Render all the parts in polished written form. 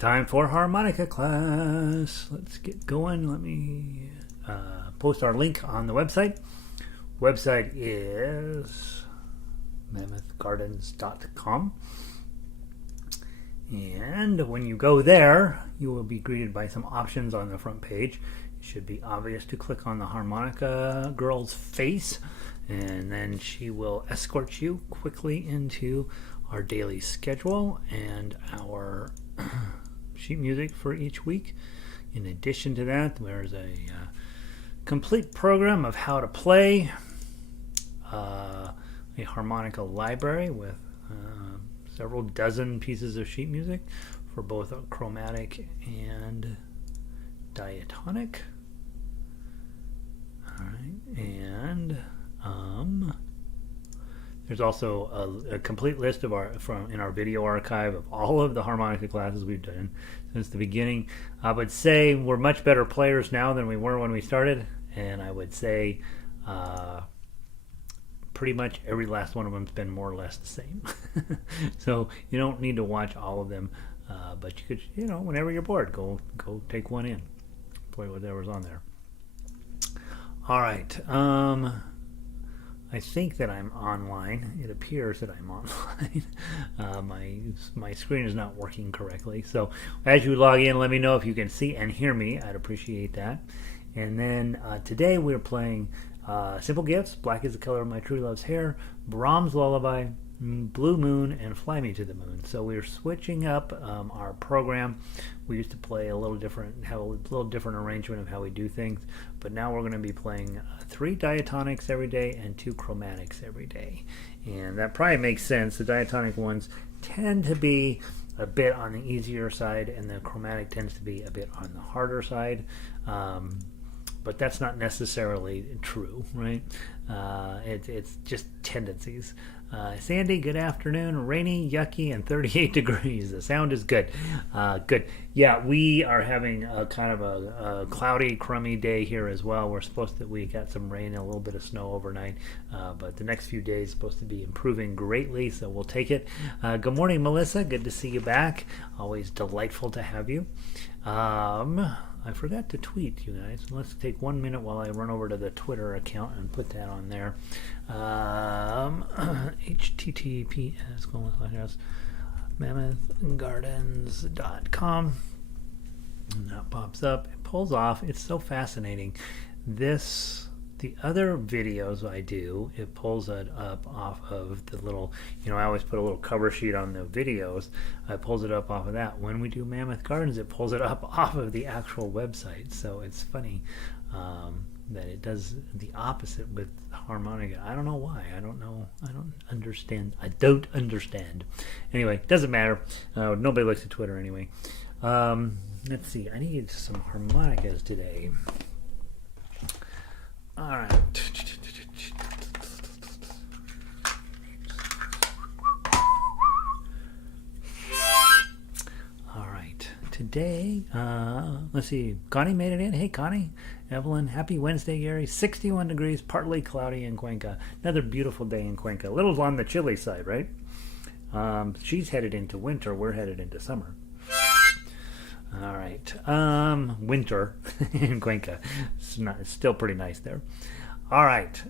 time for harmonica class. Let's get going. Let me post our link on the website. Website is mammothgardens.com. And when you go there, you will be greeted by some options on the front page. It should be obvious to click on the harmonica girl's face, and then she will escort you quickly into our daily schedule and our sheet music for each week. In addition to that, there's a complete program of how to play, a harmonica library with several dozen pieces of sheet music for both chromatic and diatonic. All right, and there's also a complete list of in our video archive of all of the harmonica classes we've done since the beginning. I would say we're much better players now than we were when we started, and I would say pretty much every last one of them's been more or less the same. So you don't need to watch all of them, but you could, whenever you're bored, go take one in, play whatever's on there. All right. I think that I'm online. It appears that I'm online. My screen is not working correctly. So as you log in, let me know if you can see and hear me. I'd appreciate that. And then today we're playing Simple Gifts, Black is the Color of My True Love's Hair, Brahms Lullaby, Blue Moon, and Fly Me to the Moon. So we're switching up our program. We used to play a little different, have a little different arrangement of how we do things, but now we're going to be playing 3 diatonics every day and 2 chromatics every day. And that probably makes sense. The diatonic ones tend to be a bit on the easier side, and the chromatic tends to be a bit on the harder side. But that's not necessarily true, right? It's just tendencies. Sandy, good afternoon. Rainy, yucky, and 38 degrees. The sound is good. Good. Yeah, we are having a kind of a cloudy, crummy day here as well. We got some rain and a little bit of snow overnight, but the next few days supposed to be improving greatly, so we'll take it. Good morning, Melissa. Good to see you back. Always delightful to have you. I forgot to tweet, you guys. Let's take 1 minute while I run over to the Twitter account and put that on there. https mammothgardens.com, and that pops up. It pulls off. It's so fascinating. The other videos I do, it pulls it up off of the little, I always put a little cover sheet on the videos. It pulls it up off of that. When we do Mammoth Gardens, it pulls it up off of the actual website. So it's funny that it does the opposite with harmonica. I don't know why. I don't know. I don't understand. Anyway, it doesn't matter. Nobody looks at Twitter anyway. Let's see. I need some harmonicas today. All right. All right. Today, let's see. Connie made it in. Hey, Connie. Evelyn, happy Wednesday, Gary. 61 degrees, partly cloudy in Cuenca. Another beautiful day in Cuenca. A little on the chilly side, right? She's headed into winter. We're headed into summer. All right, winter in Cuenca. It's still pretty nice there. All right,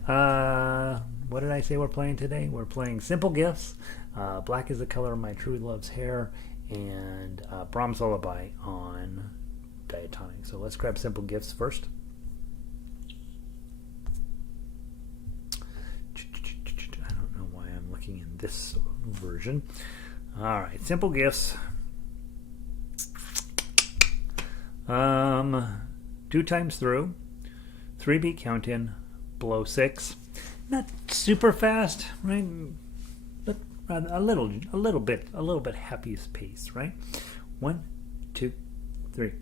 what did I say we're playing today? We're playing Simple Gifts, Black is the Color of My True Love's Hair, and Brahms Lullaby on diatonic. So let's grab Simple Gifts first. I don't know why I'm looking in this version. All right, Simple Gifts. 2 times through, 3-beat count in, blow 6. Not super fast, right? But rather a little bit happy pace, right? 1, 2, 3.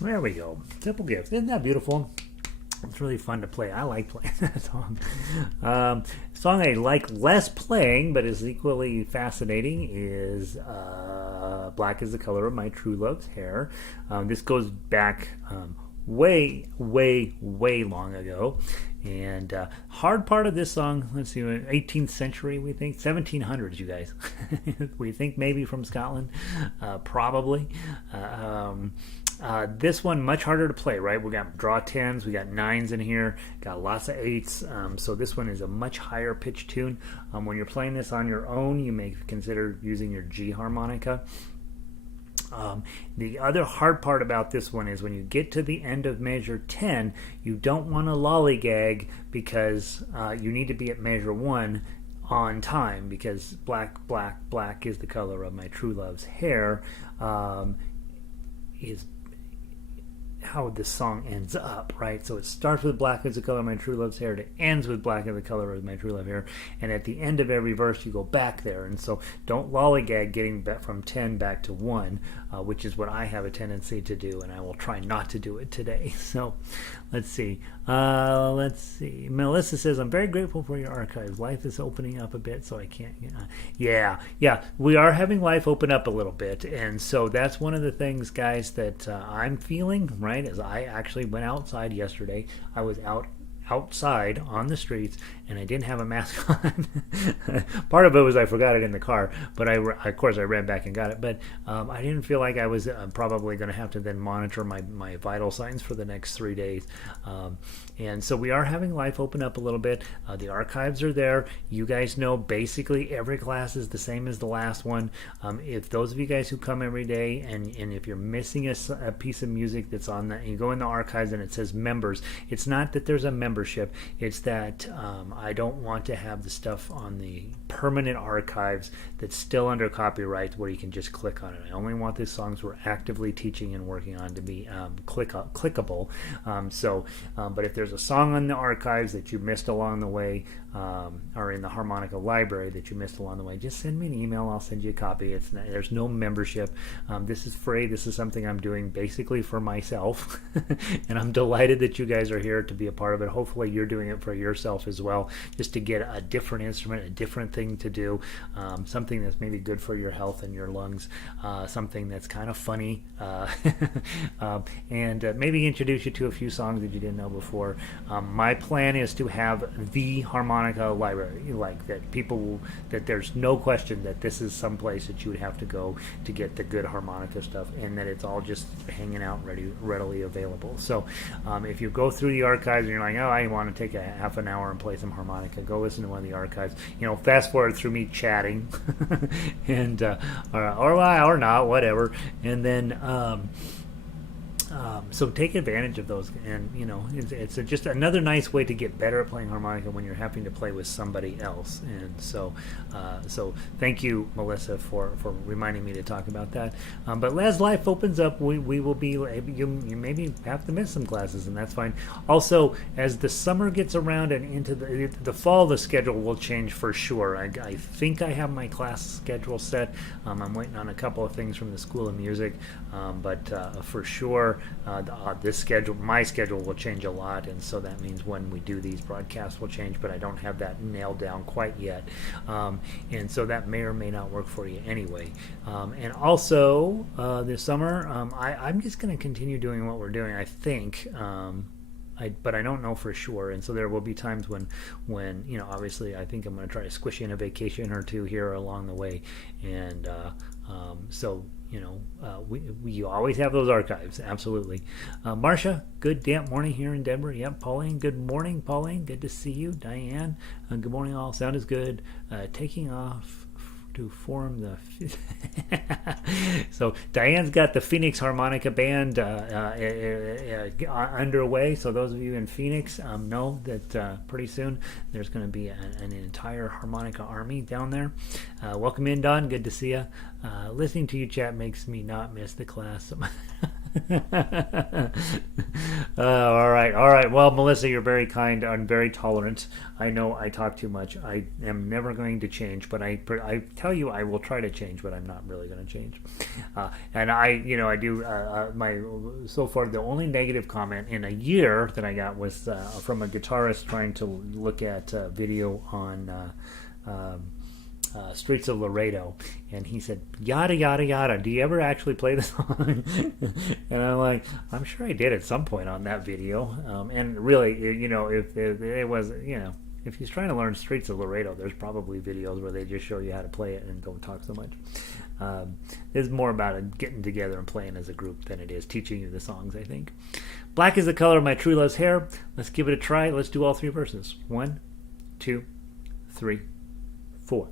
There we go. Simple Gift. Isn't that beautiful? It's really fun to play. I like playing that song. Song I like less playing, but is equally fascinating, is Black is the Color of My True Love's Hair. This goes back way, way, way long ago. And hard part of this song, let's see, 18th century, we think, 1700s, you guys. We think maybe from Scotland, probably. This one much harder to play, right? We got draw 10s, we got 9s in here, got lots of 8s. So this one is a much higher pitch tune. When you're playing this on your own, you may consider using your G harmonica. The other hard part about this one is when you get to the end of measure 10, you don't want to lollygag, because you need to be at measure 1 on time, because black, black, black is the color of my true love's hair is how this song ends up, right? So it starts with black is the color of my true love's hair, it ends with black is the color of my true love hair, and at the end of every verse you go back there. And so don't lollygag getting back from 10 back to 1, which is what I have a tendency to do, and I will try not to do it today. So let's see. Melissa says, I'm very grateful for your archives. Life is opening up a bit, so I can't. Yeah, we are having life open up a little bit, and so that's one of the things, guys, that I'm feeling, right? As I actually went outside yesterday. I was outside on the streets, and I didn't have a mask on. Part of it was I forgot it in the car, but of course I ran back and got it. But I didn't feel like I was probably going to have to then monitor my vital signs for the next 3 days. And so we are having life open up a little bit. The archives are there. You guys know basically every class is the same as the last one. If those of you guys who come every day, and if you're missing a piece of music that's on that, you go in the archives and it says members, it's not that there's a membership, it's that I don't want to have the stuff on the permanent archives that's still under copyright where you can just click on it. I only want the songs we're actively teaching and working on to be clickable. But if there's a song on the archives that you missed along the way, or in the harmonica library that you missed along the way, just send me an email. I'll send you a copy. There's no membership. This is free. This is something I'm doing basically for myself, and I'm delighted that you guys are here to be a part of it. Hopefully you're doing it for yourself as well, just to get a different instrument, a different thing to do, something that's maybe good for your health and your lungs, something that's kind of funny, and maybe introduce you to a few songs that you didn't know before. My plan is to have the harmonica library, like that there's no question that this is some place that you would have to go to get the good harmonica stuff, and that it's all just hanging out readily available. So if you go through the archives and you're like, oh, I want to take a half an hour and play some harmonica, go listen to one of the archives. Fast forward through me chatting and or not, whatever, and then so take advantage of those, and it's just another nice way to get better at playing harmonica when you're having to play with somebody else. And so thank you, Melissa, for reminding me to talk about that. But as life opens up, we will be you maybe have to miss some classes, and that's fine. Also, as the summer gets around and into the fall, the schedule will change for sure. I think I have my class schedule set. I'm waiting on a couple of things from the School of Music, but for sure my schedule will change a lot, and so that means when we do these broadcasts will change, but I don't have that nailed down quite yet, and so that may or may not work for you anyway. And also this summer, I'm just going to continue doing what we're doing, I think, but I don't know for sure, and so there will be times when obviously I think I'm going to try to squish in a vacation or two here along the way, and we always have those archives, absolutely. Marcia, good damp morning here in Denver. Yep, Pauline, good morning, Pauline. Good to see you. Diane, good morning all. Sound is good. Taking off to form the so Diane's got the Phoenix Harmonica Band underway, so those of you in Phoenix know that pretty soon there's going to be an entire harmonica army down there. Welcome in, Don, good to see you. Listening to you chat makes me not miss the class. All right, all right. Well, Melissa, you're very kind. I'm very tolerant. I know I talk too much. I am never going to change, but I tell you I will try to change, but I'm not really going to change. And I do my so far the only negative comment in a year that I got was from a guitarist trying to look at video on. Streets of Laredo, and he said, yada yada yada, do you ever actually play the song? And I'm like, I'm sure I did at some point on that video. And really, if it was, if he's trying to learn Streets of Laredo, there's probably videos where they just show you how to play it and don't talk so much. It's more about it getting together and playing as a group than it is teaching you the songs, I think. Black is the color of my true love's hair. Let's give it a try. Let's do all three verses. 1, 2, 3, 4.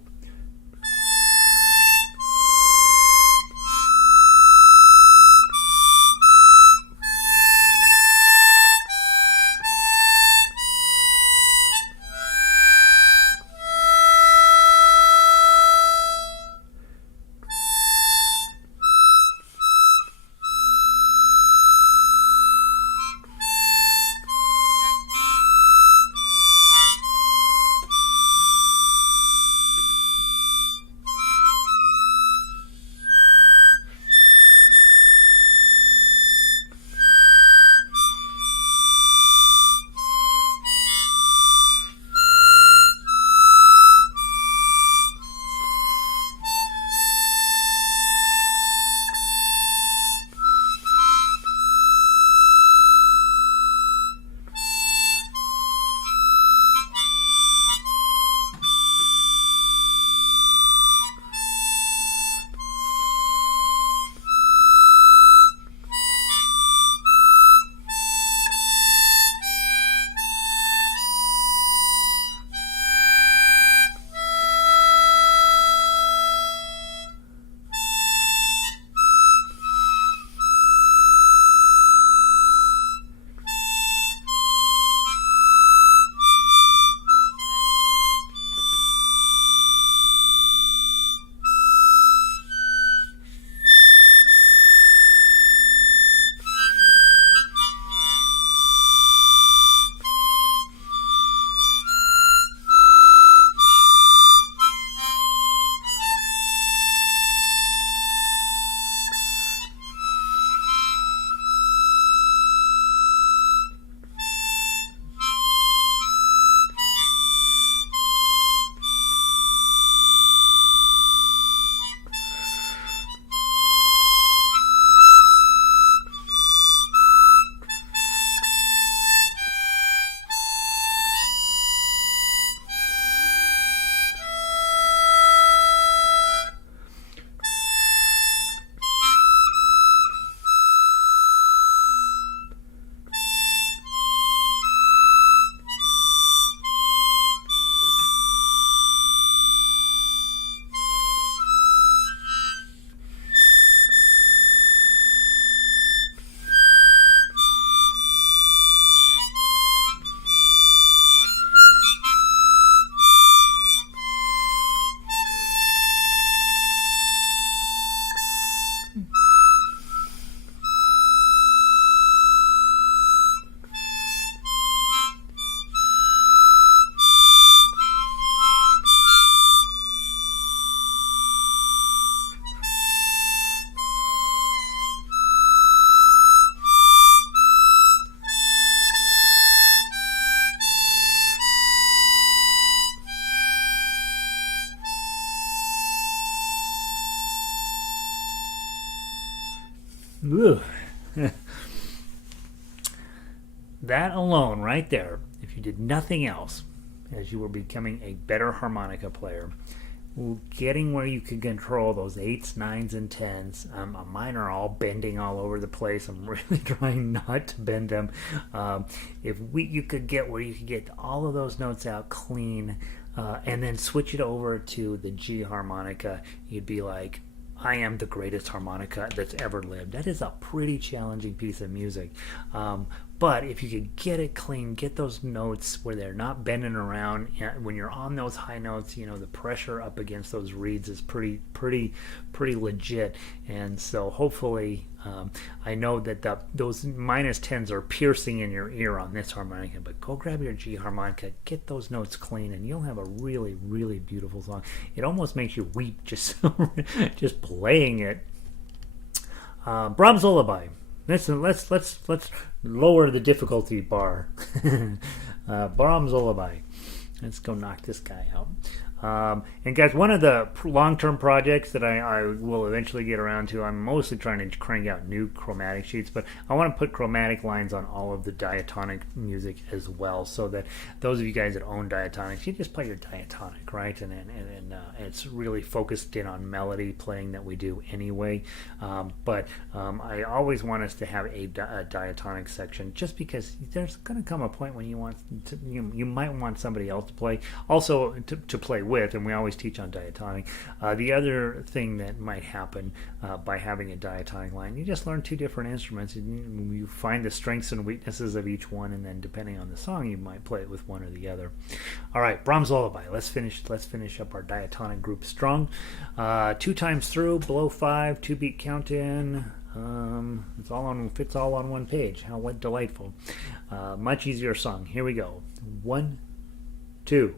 Ugh. That alone, right there, if you did nothing else, as you were becoming a better harmonica player, getting where you could control those 8s, 9s, and 10s. Mine are all bending all over the place. I'm really trying not to bend them. If you could get where you could get all of those notes out clean, and then switch it over to the G harmonica, you'd be like, I am the greatest harmonica that's ever lived. That is a pretty challenging piece of music. But if you could get it clean, get those notes where they're not bending around, when you're on those high notes, you know, the pressure up against those reeds is pretty legit. And so hopefully I know that those minus 10s are piercing in your ear on this harmonica, but go grab your G harmonica, get those notes clean, and you'll have a really, really beautiful song. It almost makes you weep just just playing it. Brahms Lullaby. Listen, let's lower the difficulty bar. Brahms Lullaby. Let's go knock this guy out. And guys, one of the long-term projects that I will eventually get around to, I'm mostly trying to crank out new chromatic sheets, but I want to put chromatic lines on all of the diatonic music as well, so that those of you guys that own diatonics, you just play your diatonic, right? And it's really focused in on melody playing that we do anyway. But I always want us to have a diatonic section, just because there's going to come a point when you might want somebody else to play, also to play with, and we always teach on diatonic. The other thing that might happen by having a diatonic line, you just learn two different instruments, and you find the strengths and weaknesses of each one, and then depending on the song, you might play it with one or the other. All right, Brahms Lullaby. Let's finish up our diatonic group strong. 2 times through, below 5, 2-beat count in. Fits all on one page. How delightful! Much easier song. Here we go. 1, 2.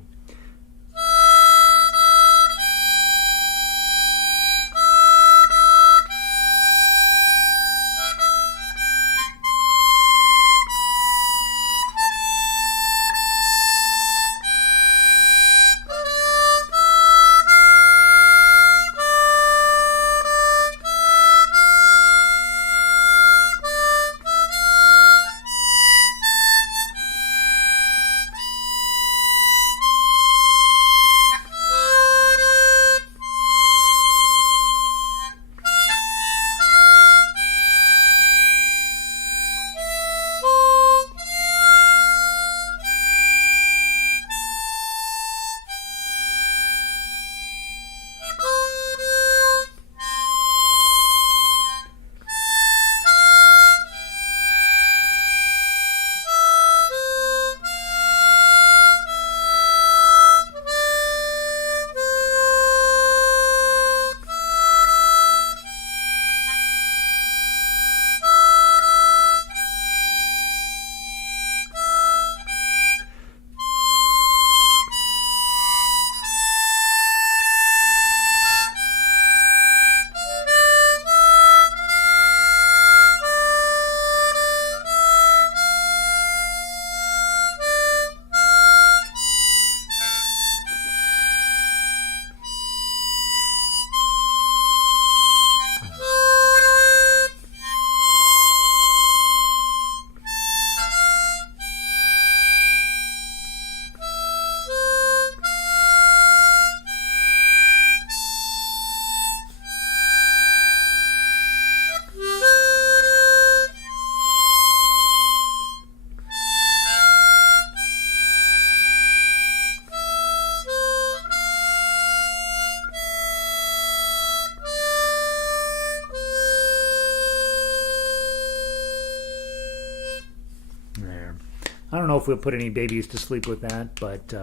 I don't know if we'll put any babies to sleep with that, but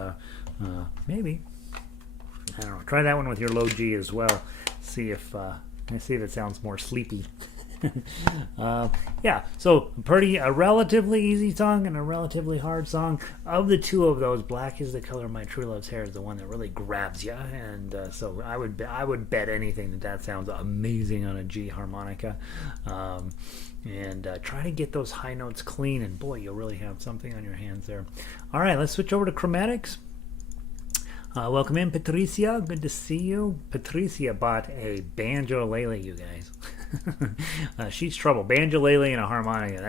maybe. I don't know. Try that one with your low G as well. See if it sounds more sleepy. Yeah, so a relatively easy song and a relatively hard song. Of the two of those, Black is the Color of My True Love's Hair is the one that really grabs you, and so I would bet anything that sounds amazing on a G harmonica. And try to get those high notes clean, and boy, you'll really have something on your hands there. All right, let's switch over to chromatics. Welcome in, Patricia. Good to see you. Patricia bought a banjo-lele, you guys. She's trouble. Banjo-lele and a harmonica.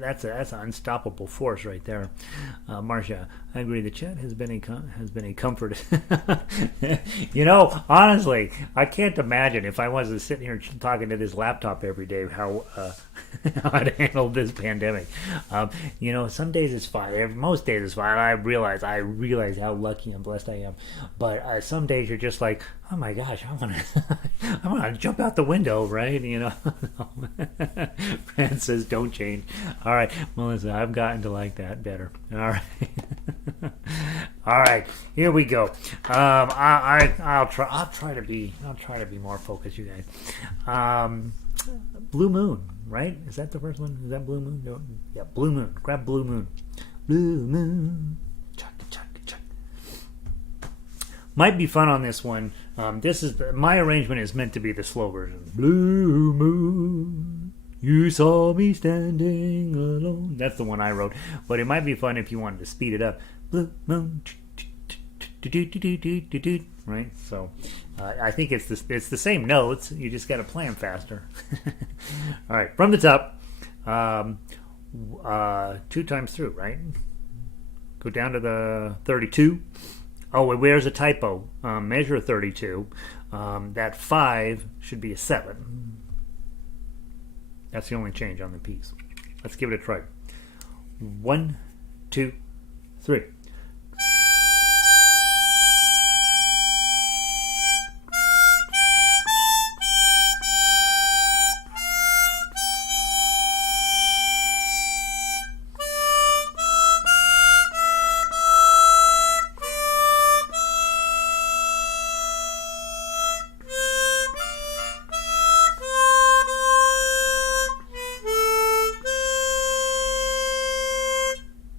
That's an unstoppable force right there. Marcia, I agree. The chat has been a comfort. You know, honestly, I can't imagine if I wasn't sitting here talking to this laptop every day how I'd handle this pandemic. You know, some days it's fine. Most days it's fine. I realize how lucky and blessed I am. But some days you're just like, oh my gosh, I want to jump out the window, right? You know. Fran says, don't change. All right, Melissa, I've gotten to like that better. All right. All right, here we go. I'll try to be more focused, you guys. Blue Moon, right? Is that the first one? Is that Blue Moon? No. Yeah, Blue Moon. Grab Blue Moon. Blue Moon. Chuck, chuck, chuck. Might be fun on this one. My arrangement is meant to be the slow version. Blue Moon, you saw me standing alone. That's the one I wrote. But it might be fun if you wanted to speed it up. Blue Moon. Right? So I think it's the same notes. You just got to play them faster. All right, from the top, 2 times through, right? Go down to the 32. Oh, where's a typo? Measure 32. That 5 should be a 7. That's the only change on the piece. Let's give it a try. 1, 2, 3.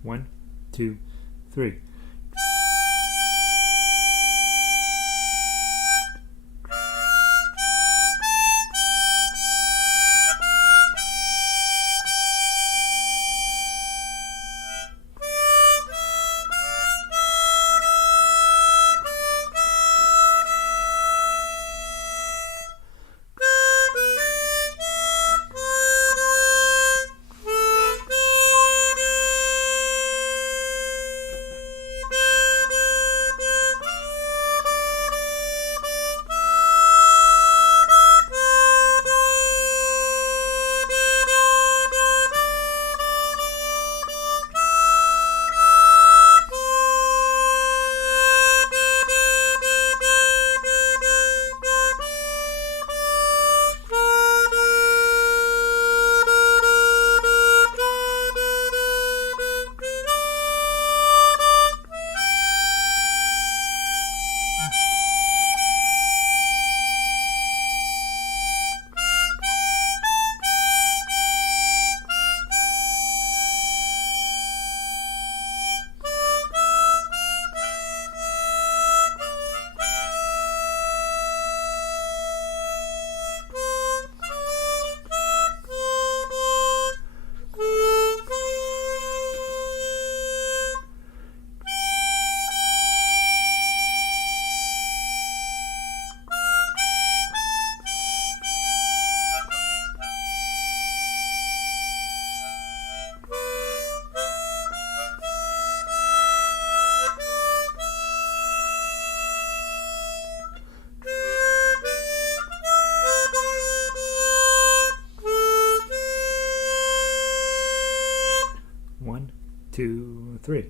One, two, three. One, two, three.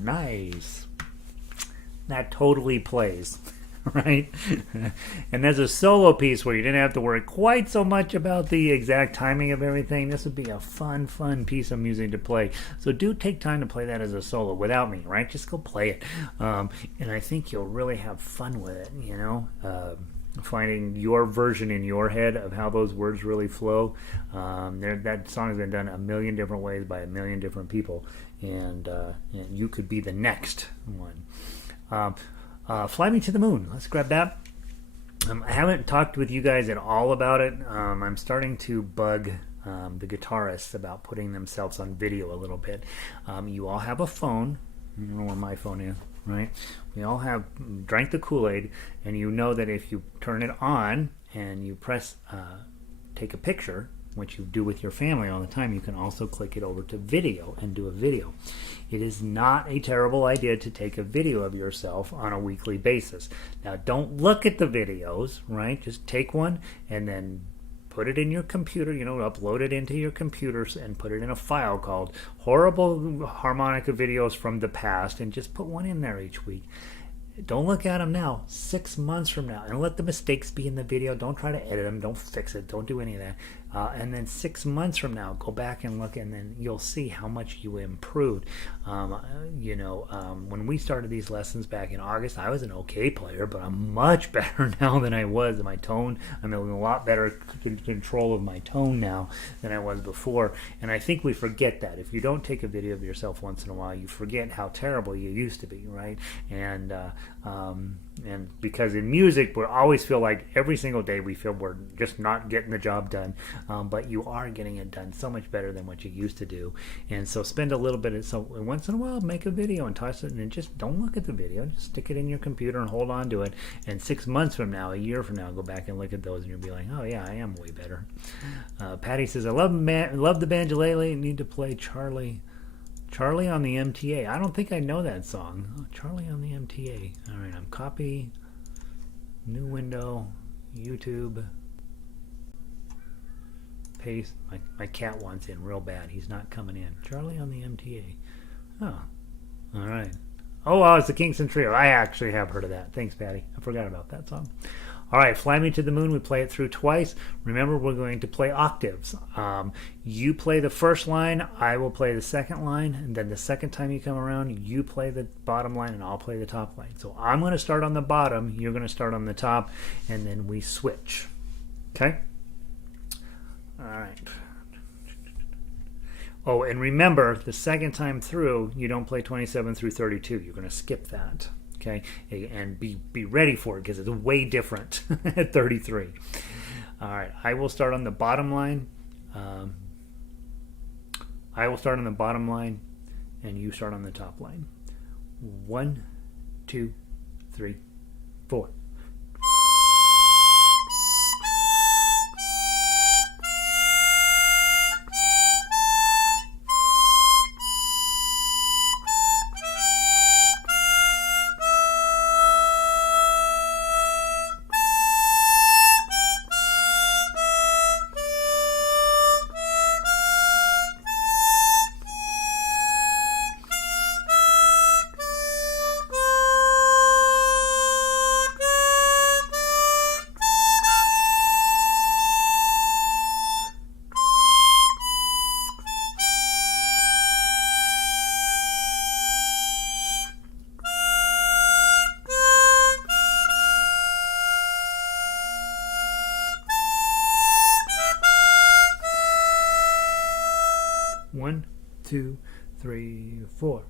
Nice. That totally plays. right? And there's a solo piece where you didn't have to worry quite so much about the exact timing of everything. This would be a fun piece of music to play. So do take time to play that as a solo without me, right? Just go play it. And I think you'll really have fun with it, you know? Finding your version in your head of how those words really flow. That song has been done a million different ways by a million different people, and you could be the next one. Fly Me to the Moon. Let's grab that. I haven't talked with you guys at all about it. I'm starting to bug the guitarists about putting themselves on video a little bit. You all have a phone. You know where my phone is, right? We all have drank the Kool-Aid, and you know that if you turn it on and you press take a picture, which you do with your family all the time, you can also click it over to video and do a video. It is not a terrible idea to take a video of yourself on a weekly basis. Now, don't look at the videos, right? Just take one and then put it in your computer, upload it into your computers and put it in a file called Horrible Harmonica Videos from the Past, and just put one in there each week. Don't look at them now. 6 months from now, and let the mistakes be in the video. Don't try to edit them. Don't fix it. Don't do any of that. And then 6 months from now, go back and look, and then you'll see how much you improved. When we started these lessons back in August, I was an okay player, but I'm much better now than I was. My tone, I'm in a lot better control of my tone now than I was before. And I think we forget that. If you don't take a video of yourself once in a while, you forget how terrible you used to be, right? And because in music, we always feel like every single day we feel we're just not getting the job done, but you are getting it done so much better than what you used to do. And so spend a little bit once in a while, make a video and toss it, and just don't look at the video. Just stick it in your computer and hold on to it. And 6 months from now, a year from now, go back and look at those, and you'll be like, oh yeah, I am way better. Patty says, I love the banjolele. Need to play Charlie on the MTA. I don't think I know that song. Oh, Charlie on the MTA. All right, I'm copy, new window, YouTube, paste. My cat wants in real bad. He's not coming in. Charlie on the MTA. Oh, all right. Oh, wow, it's the Kingston Trio. I actually have heard of that. Thanks, Patty. I forgot about that song. All right, Fly Me to the Moon, we play it through twice. Remember, we're going to play octaves. You play the first line, I will play the second line, and then the second time you come around, you play the bottom line, and I'll play the top line. So I'm going to start on the bottom, you're going to start on the top, and then we switch. Okay? All right. Oh, and remember, the second time through, you don't play 27 through 32. You're going to skip that. Okay, and be ready for it because it's way different at 33. All right, I will start on the bottom line. And you start on the top line. 1, 2, 3, 4. One, two, three, four.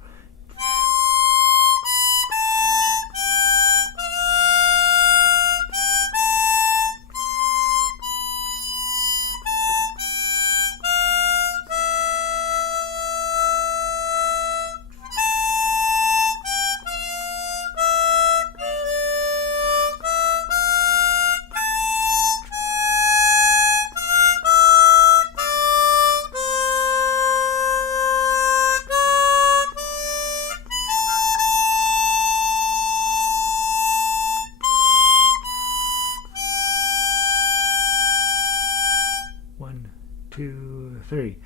One, two, three.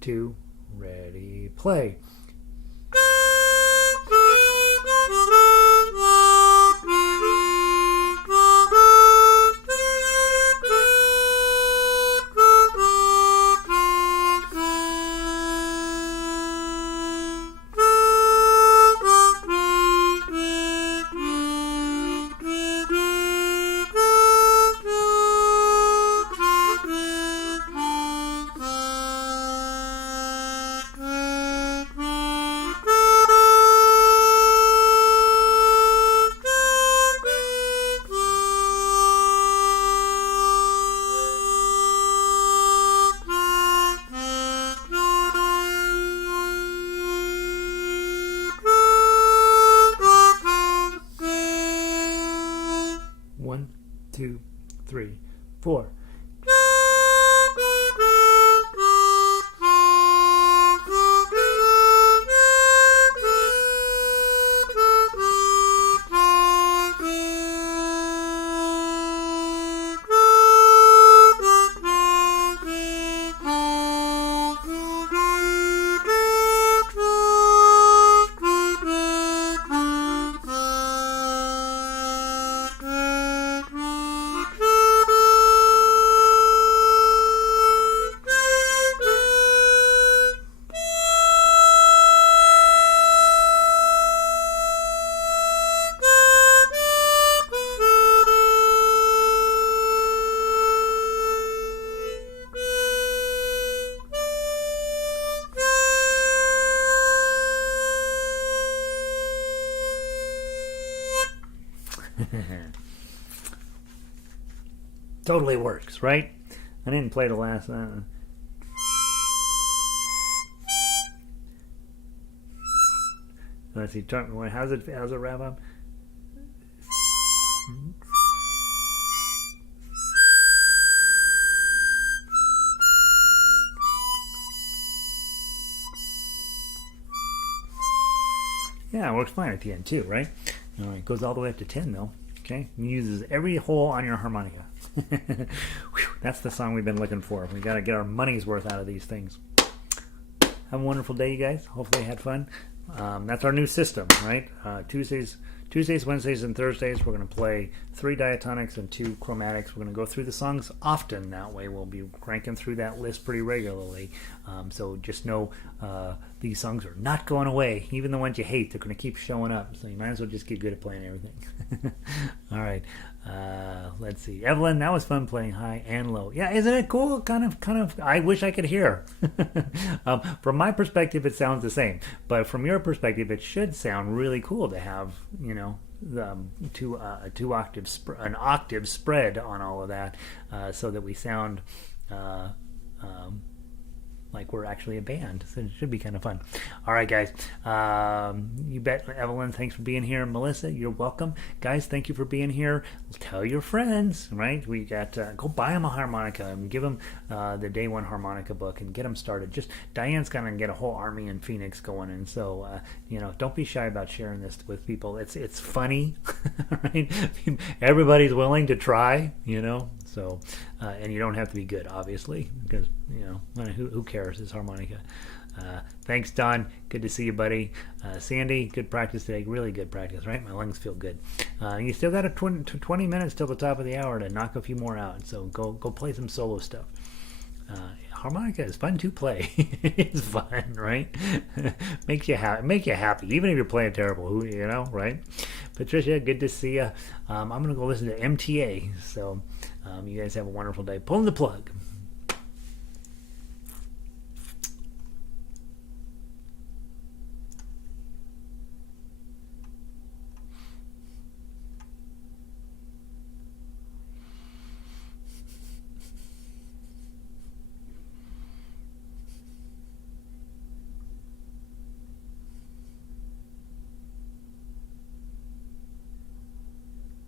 2, ready, play. One, 2, 3, 4. Totally works, right? I didn't play the last. Let's see. How's it wrap up? Yeah, it works fine at the end too, right? All right, goes all the way up to 10 though. Okay, it uses every hole on your harmonica. Whew, that's the song we've been looking for. We got to get our money's worth out of these things. Have a wonderful day, you guys. Hopefully you had fun. That's our new system, right? Tuesdays, Wednesdays, and Thursdays, we're going to play 3 diatonics and 2 chromatics. We're going to go through the songs often. That way we'll be cranking through that list pretty regularly. So just know these songs are not going away. Even the ones you hate, they're going to keep showing up. So you might as well just get good at playing everything. All right. Let's see. Evelyn, that was fun playing high and low. Yeah, isn't it cool? Kind of. I wish I could hear. From my perspective, it sounds the same. But from your perspective, it should sound really cool to have, an octave spread on all of that, so that we sound like we're actually a band. So it should be kind of fun. All right, guys. You bet, Evelyn. Thanks for being here. Melissa, you're welcome. Guys, thank you for being here. Tell your friends, right? We got go buy them a harmonica and give them the Day One harmonica book and get them started. Just Diane's gonna get a whole army in Phoenix going, and so don't be shy about sharing this with people. It's funny, right? Everybody's willing to try, So, and you don't have to be good, obviously, because who cares? It's harmonica. Thanks, Don. Good to see you, buddy. Sandy, good practice today. Really good practice, right? My lungs feel good. You still got 20 minutes till the top of the hour to knock a few more out. So go play some solo stuff. Harmonica is fun to play. It's fun, right? Make you happy, even if you're playing terrible. Right? Patricia, good to see you. I'm gonna go listen to MTA. So you guys have a wonderful day. Pulling the plug.